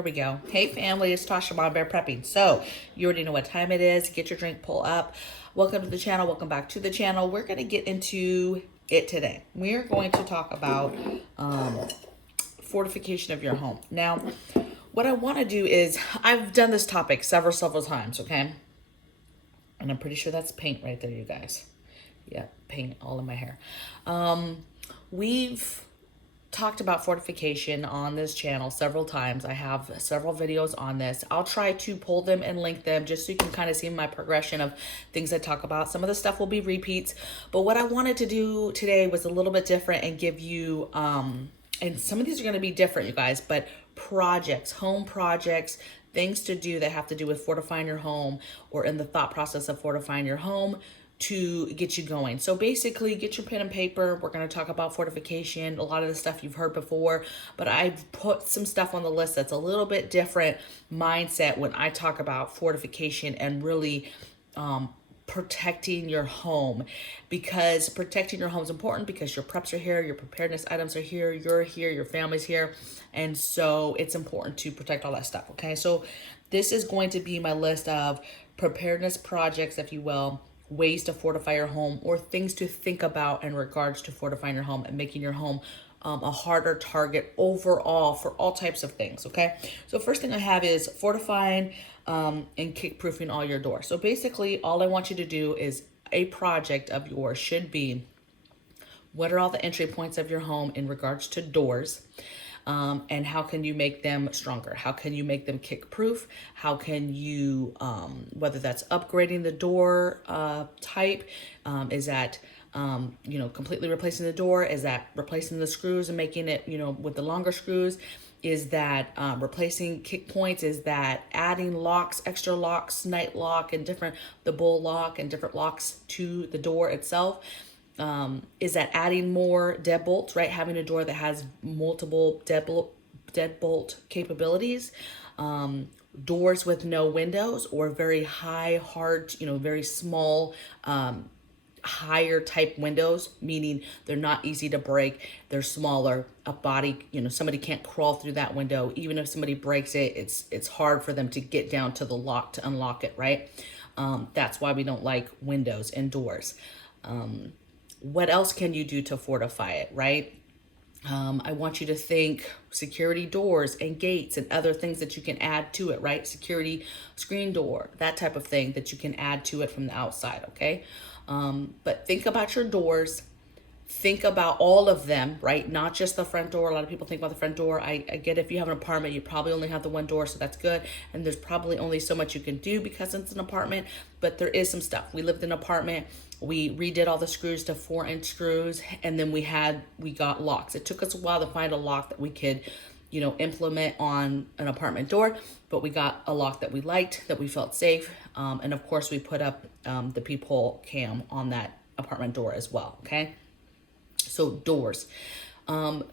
There we go. Hey family, it's Tasha MamabearPrepping. So you already know what time it is. Get your drink, pull up. Welcome to the channel. Welcome back to the channel. We're going to get into it today. We're going to talk about fortification of your home. Now, what I want to do is, I've done this topic several times, okay? And I'm pretty sure that's paint right there, you guys. Yeah, paint all in my hair. We've talked about fortification on this channel several times. I have several videos on this. I'll try to pull them and link them just so you can kind of see my progression of things I talk about. Some of the stuff will be repeats, but what I wanted to do today was a little bit different and give you, and some of these are going to be different, you guys, but projects, home projects, things to do that have to do with fortifying your home or in the thought process of fortifying your home to get you going. So basically, get your pen and paper. We're going to talk about fortification, a lot of the stuff you've heard before, but I've put some stuff on the list that's a little bit different mindset when I talk about fortification and really protecting your home, because protecting your home is important because your preps are here, your preparedness items are here, you're here, your family's here. And so it's important to protect all that stuff. Okay. So this is going to be my list of preparedness projects, if you will, ways to fortify your home or things to think about in regards to fortifying your home and making your home a harder target overall for all types of things. Okay. So first thing I have is fortifying and kick-proofing all your doors. So basically all I want you to do is a project of yours should be, what are all the entry points of your home in regards to doors? And how can you make them stronger? How can you make them kick-proof? How can you, whether that's upgrading the door type, is that, completely replacing the door? Is that replacing the screws and making it, with the longer screws? Is that replacing kick points? Is that adding locks, extra locks, night lock, and the bull lock and different locks to the door itself? Is that adding more deadbolts, right? Having a door that has multiple deadbolt capabilities, doors with no windows, or very high, hard, very small, higher type windows, meaning they're not easy to break. They're smaller, a body, somebody can't crawl through that window. Even if somebody breaks it, it's hard for them to get down to the lock to unlock it, right? That's why we don't like windows and doors. What else can you do to fortify it, right? I want you to think security doors and gates and other things that you can add to it, right? Security screen door, that type of thing that you can add to it from the outside, okay? But think about your doors. Think about all of them, right? Not just the front door. A lot of people think about the front door. I get if you have an apartment, you probably only have the one door, so that's good. And there's probably only so much you can do because it's an apartment, but there is some stuff. We lived in an apartment. We redid all the screws to 4-inch screws, and then we got locks. It took us a while to find a lock that we could, implement on an apartment door, but we got a lock that we liked, that we felt safe. And of course we put up the peephole cam on that apartment door as well, okay? So doors.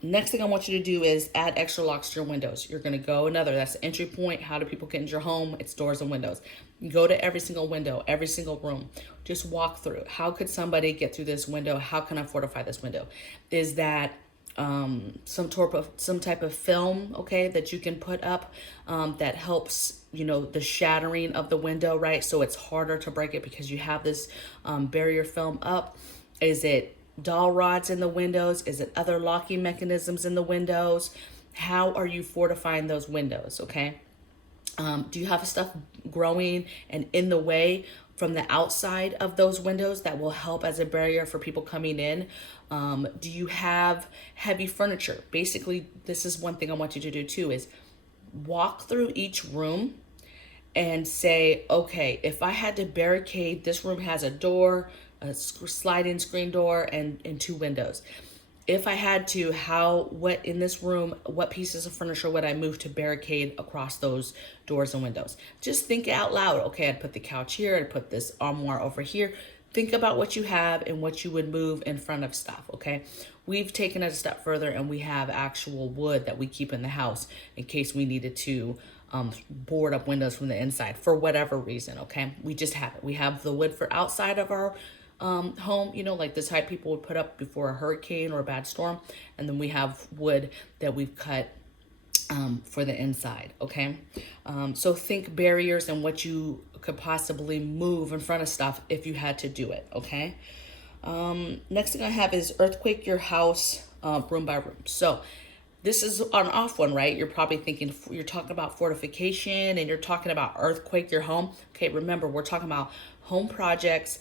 Next thing I want you to do is add extra locks to your windows. You're going to go that's the entry point. How do people get into your home? It's doors and windows. You go to every single window, every single room. Just walk through. How could somebody get through this window? How can I fortify this window? Is that some type of film, okay, that you can put up that helps, the shattering of the window, right? So it's harder to break it because you have this barrier film up. Is it dowel rods in the windows? Is it other locking mechanisms in the windows? How are you fortifying those windows, okay? Do you have stuff growing and in the way from the outside of those windows that will help as a barrier for people coming in? Do you have heavy furniture? Basically, this is one thing I want you to do too, is walk through each room and say, okay, if I had to barricade, this room has a door, a sliding screen door, and 2 windows. If I had to, what in this room, what pieces of furniture would I move to barricade across those doors and windows? Just think out loud. Okay, I'd put the couch here, I'd put this armoire over here. Think about what you have and what you would move in front of stuff, okay? We've taken it a step further and we have actual wood that we keep in the house in case we needed to board up windows from the inside for whatever reason, okay? We just have it. We have the wood for outside of our home, like the type people would put up before a hurricane or a bad storm. And then we have wood that we've cut for the inside, okay? So think barriers and what you could possibly move in front of stuff if you had to do it, okay? Next thing I have is earthquake your house room by room. So this is an off one, right? You're probably thinking, you're talking about fortification and you're talking about earthquake your home. Okay, remember, we're talking about home projects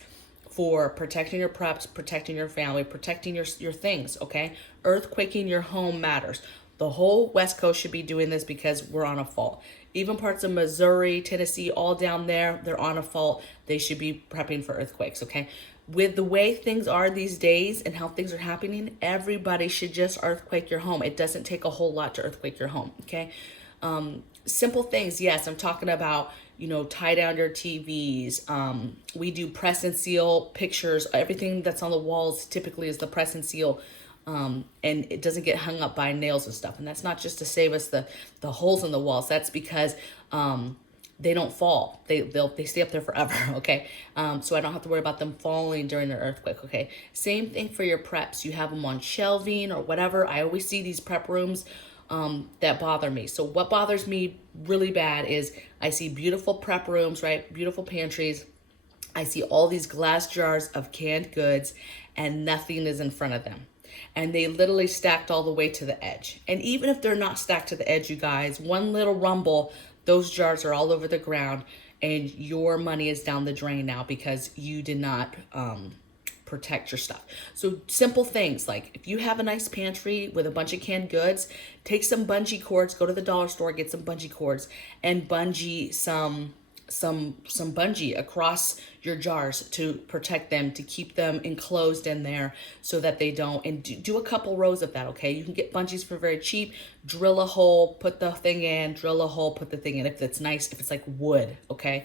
for protecting your preps, protecting your family, protecting your things, okay? Earthquaking your home matters. The whole West Coast should be doing this because we're on a fault. Even parts of Missouri, Tennessee, all down there, they're on a fault. They should be prepping for earthquakes, okay? With the way things are these days and how things are happening, everybody should just earthquake your home. It doesn't take a whole lot to earthquake your home, okay? Simple things, yes, I'm talking about, tie down your TVs. We do press and seal pictures. Everything that's on the walls typically is the press and seal. And it doesn't get hung up by nails and stuff. And that's not just to save us the holes in the walls. That's because they don't fall. They stay up there forever, okay? So I don't have to worry about them falling during an earthquake, okay? Same thing for your preps. You have them on shelving or whatever. I always see these prep rooms that bother me. So what bothers me really bad is I see beautiful prep rooms, right? Beautiful pantries. I see all these glass jars of canned goods and nothing is in front of them. And they literally stacked all the way to the edge. And even if they're not stacked to the edge, you guys, one little rumble, those jars are all over the ground and your money is down the drain now because you did not protect your stuff. So simple things like if you have a nice pantry with a bunch of canned goods, take some bungee cords, go to the dollar store, get some bungee cords and bungee some bungee across your jars to protect them, to keep them enclosed in there so that they don't, and do a couple rows of that, okay? You can get bungees for very cheap. Drill a hole, put the thing in, drill a hole, put the thing in if it's nice, if it's like wood, okay?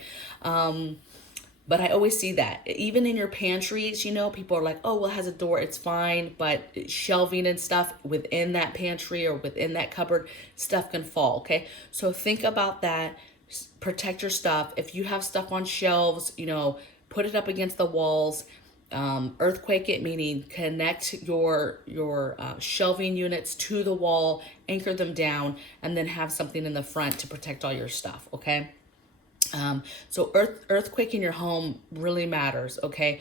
But I always see that. Even in your pantries, people are like, oh, well, it has a door, it's fine. But shelving and stuff within that pantry or within that cupboard, stuff can fall, okay? So think about that. Protect your stuff. If you have stuff on shelves, put it up against the walls. Earthquake it, meaning connect your shelving units to the wall, anchor them down, and then have something in the front to protect all your stuff, okay? So earthquake in your home really matters, okay?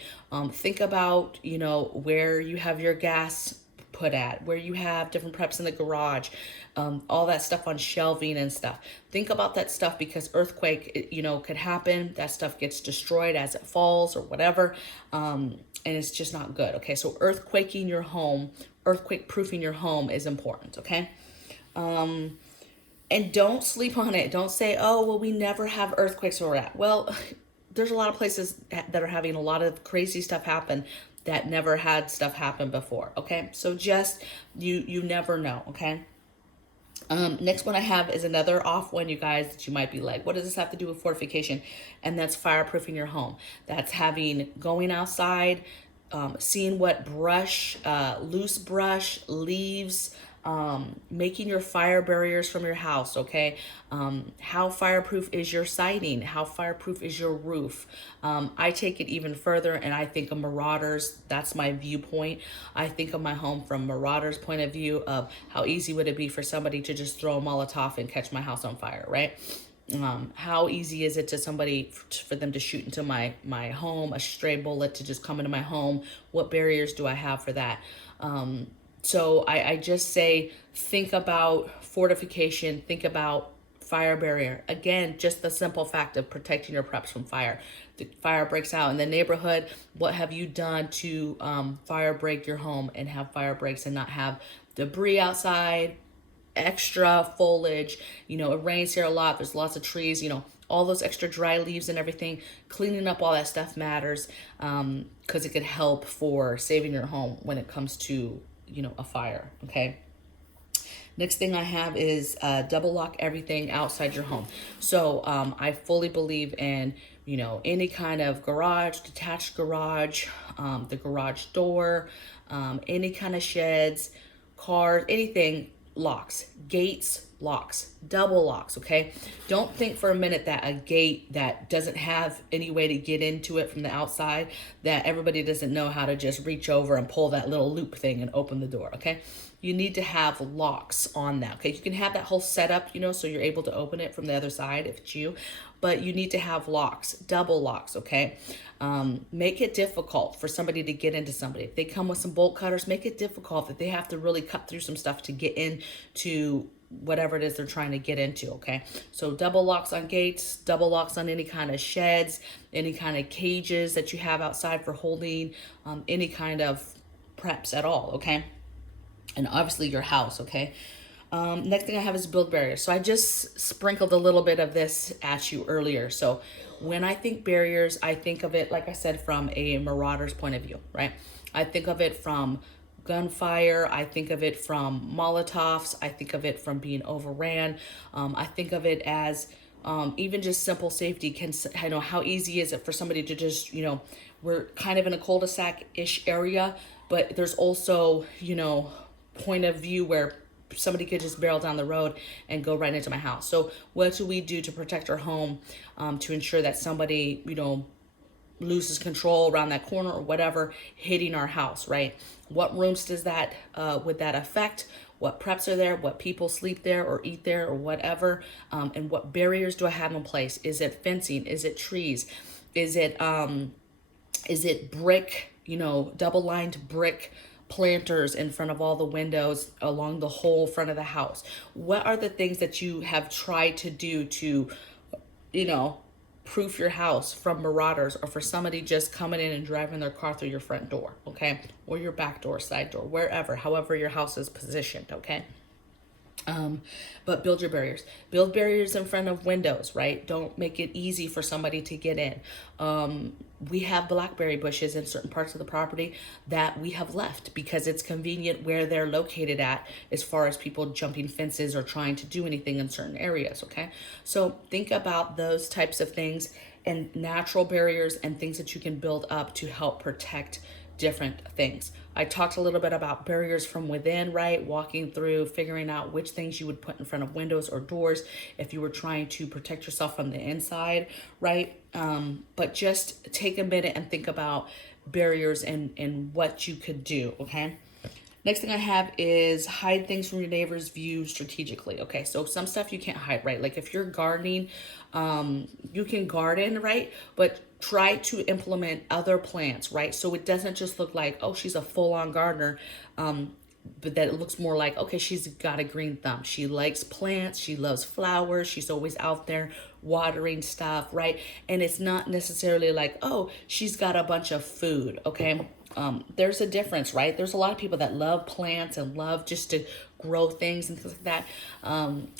Think about, where you have your gas put at, where you have different preps in the garage, all that stuff on shelving and stuff. Think about that stuff because earthquake, could happen. That stuff gets destroyed as it falls or whatever, and it's just not good, okay? So earthquaking your home, earthquake proofing your home is important, okay? And don't sleep on it. Don't say, oh, well, we never have earthquakes where we're at. Well, there's a lot of places that are having a lot of crazy stuff happen that never had stuff happen before, okay? So just, you never know, okay? Next one I have is another off one, you guys, that you might be like, what does this have to do with fortification? And that's fireproofing your home. That's going outside, seeing what brush, loose brush, leaves, making your fire barriers from your house, okay? How fireproof is your siding? How fireproof is your roof? I take it even further and I think of marauders. That's my viewpoint. I think of my home from marauders' point of view of how easy would it be for somebody to just throw a Molotov and catch my house on fire, right? How easy is it to somebody for them to shoot into my home, a stray bullet to just come into my home? What barriers do I have for that? So I just say, think about fortification, think about fire barrier. Again, just the simple fact of protecting your preps from fire. The fire breaks out in the neighborhood. What have you done to fire break your home and have fire breaks and not have debris outside, extra foliage? It rains here a lot. There's lots of trees, all those extra dry leaves and everything. Cleaning up all that stuff matters because it could help for saving your home when it comes to a fire, okay? Next thing I have is double lock everything outside your home. So I fully believe in, any kind of garage, detached garage, the garage door, any kind of sheds, cars, anything, locks, gates, locks, double locks, okay? Don't think for a minute that a gate that doesn't have any way to get into it from the outside, that everybody doesn't know how to just reach over and pull that little loop thing and open the door, okay? You need to have locks on that, okay? You can have that whole setup, you know, so you're able to open it from the other side if it's you, but you need to have locks, double locks, okay? Make it difficult for somebody to get into somebody. If they come with some bolt cutters, make it difficult that they have to really cut through some stuff to get into whatever it is they're trying to get into, okay? So double locks on gates, double locks on any kind of sheds, any kind of cages that you have outside for holding any kind of preps at all, okay? And obviously your house, okay? Next thing I have is build barriers. So I just sprinkled a little bit of this at you earlier. So when I think barriers, I think of it, like I said, from a marauder's point of view, right? I think of it from gunfire. I think of it from Molotovs. I think of it from being overran. I think of it as even just simple safety. How easy is it for somebody to just, we're kind of in a cul-de-sac-ish area, but there's also, point of view where somebody could just barrel down the road and go right into my house. So what do we do to protect our home, to ensure that somebody, loses control around that corner or whatever, hitting our house, right? What rooms does that, would that affect? What preps are there? What people sleep there or eat there or whatever? And what barriers do I have in place? Is it fencing? Is it trees? Is it brick, double lined brick planters in front of all the windows along the whole front of the house? What are the things that you have tried to do to, proof your house from marauders or for somebody just coming in and driving their car through your front door, okay? Or your back door, side door, wherever, however your house is positioned, okay? But build your barriers. Build barriers in front of windows, right? Don't make it easy for somebody to get in. We have blackberry bushes in certain parts of the property that we have left because it's convenient where they're located at as far as people jumping fences or trying to do anything in certain areas, okay? So think about those types of things and natural barriers and things that you can build up to help protect different things. I talked a little bit about barriers from within, right? Walking through, figuring out which things you would put in front of windows or doors if you were trying to protect yourself from the inside, right? But just take a minute and think about barriers and what you could do, okay? Next thing I have is hide things from your neighbor's view strategically. Okay, so some stuff you can't hide, right? Like if you're gardening, you can garden, right? But try to implement other plants, right? So it doesn't just look like, oh, she's a full-on gardener, but that it looks more like, okay, she's got a green thumb. She likes plants. She loves flowers. She's always out there watering stuff, right? And it's not necessarily like, oh, she's got a bunch of food, okay? There's a difference, right? There's a lot of people that love plants and love just to grow things and things like that.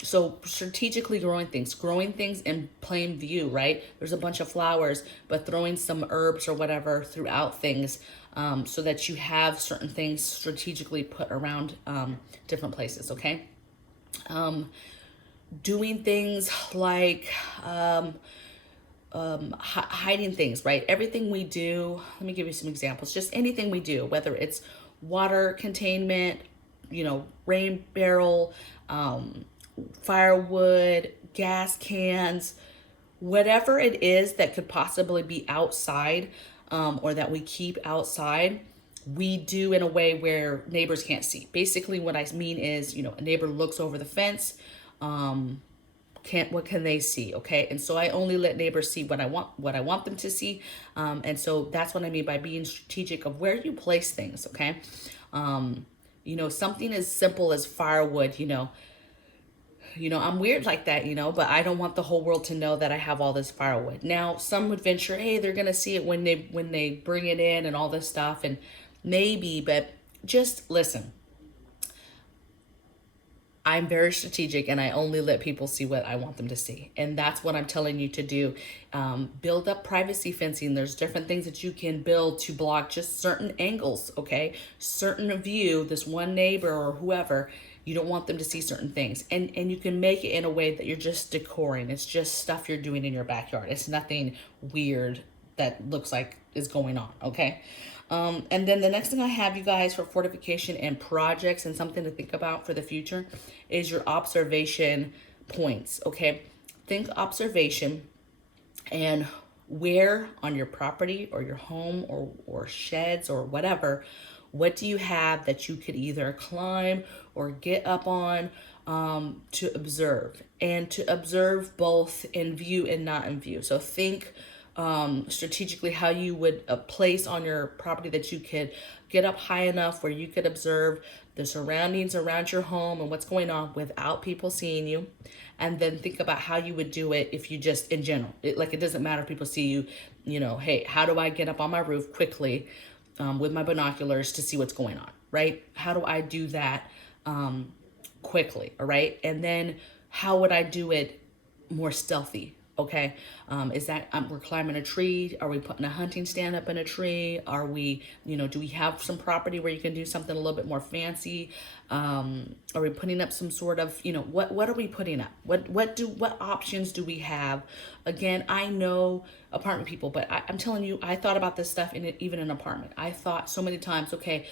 So strategically growing things in plain view, right? There's a bunch of flowers, but throwing some herbs or whatever throughout things, so that you have certain things strategically put around different places, okay? Doing things like hiding things, right? Everything we do, let me give you some examples. Just anything we do, whether it's water containment, rain barrel, firewood, gas cans, whatever it is that could possibly be outside, or that we keep outside, we do in a way where neighbors can't see. Basically what I mean is, a neighbor looks over the fence, what can they see, okay? And so I only let neighbors see what I want them to see, and so that's what I mean by being strategic of where you place things, okay? Something as simple as firewood, I'm weird like that, but I don't want the whole world to know that I have all this firewood. Now, some would venture, hey, they're gonna see it when they bring it in and all this stuff, and maybe, but just listen. I'm very strategic and I only let people see what I want them to see. And that's what I'm telling you to do. Build up privacy fencing. There's different things that you can build to block just certain angles, okay? Certain view, this one neighbor or whoever, you don't want them to see certain things. And you can make it in a way that you're just decoring. It's just stuff you're doing in your backyard. It's nothing weird that looks like is going on, okay? And then the next thing I have, you guys, for fortification and projects and something to think about for the future is your observation points, okay? Think observation and where on your property or your home or sheds or whatever, what do you have that you could either climb or get up on to observe, and to observe both in view and not in view. So think strategically how you would place on your property that you could get up high enough where you could observe the surroundings around your home and what's going on without people seeing you. And then think about how you would do it if you just, in general, it doesn't matter if people see you, hey, how do I get up on my roof quickly with my binoculars to see what's going on, right? How do I do that quickly, all right? And then how would I do it more stealthy? Okay, is that we're climbing a tree? Are we putting a hunting stand up in a tree? Are we, do we have some property where you can do something a little bit more fancy? Are we putting up some sort of, what are we putting up? What options do we have? Again, I know apartment people, but I'm telling you, I thought about this stuff in even an apartment. I thought so many times, okay,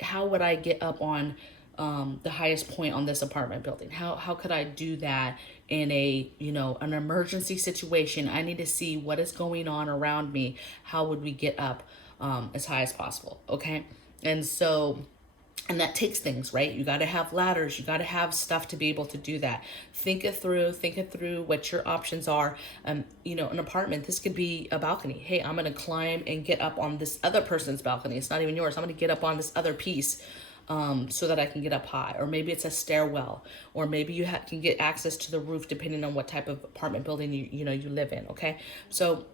how would I get up on the highest point on this apartment building? How could I do that in an emergency situation? I need to see what is going on around me. How would we get up as high as possible? Okay. And that takes things, right? You got to have ladders. You got to have stuff to be able to do that. Think it through what your options are. An apartment, this could be a balcony. Hey, I'm going to climb and get up on this other person's balcony. It's not even yours. I'm going to get up on this other piece so that I can get up high. Or maybe it's a stairwell, or maybe you can get access to the roof depending on what type of apartment building you live in, okay? So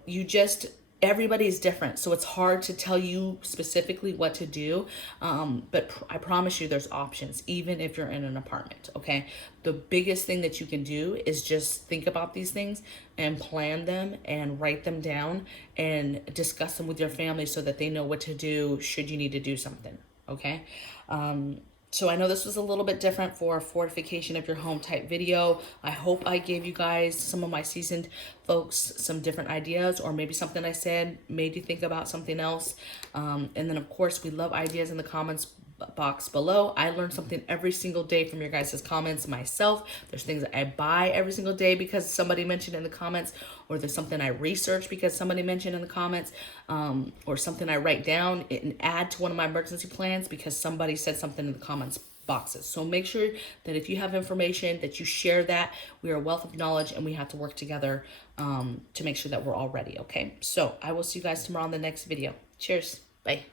everybody's different, so it's hard to tell you specifically what to do, but I promise you there's options, even if you're in an apartment, okay? The biggest thing that you can do is just think about these things and plan them and write them down and discuss them with your family so that they know what to do should you need to do something, okay? So I know this was a little bit different for a fortification of your home type video. I hope I gave you guys, some of my seasoned folks, some different ideas, or maybe something I said made you think about something else. And then of course, we love ideas in the comments box below. I learn something every single day from your guys' comments myself. There's things that I buy every single day because somebody mentioned in the comments, or there's something I research because somebody mentioned in the comments, or something I write down and add to one of my emergency plans because somebody said something in the comments boxes. So make sure that if you have information that you share that. We are a wealth of knowledge and we have to work together to make sure that we're all ready, okay? So I will see you guys tomorrow on the next video. Cheers. Bye.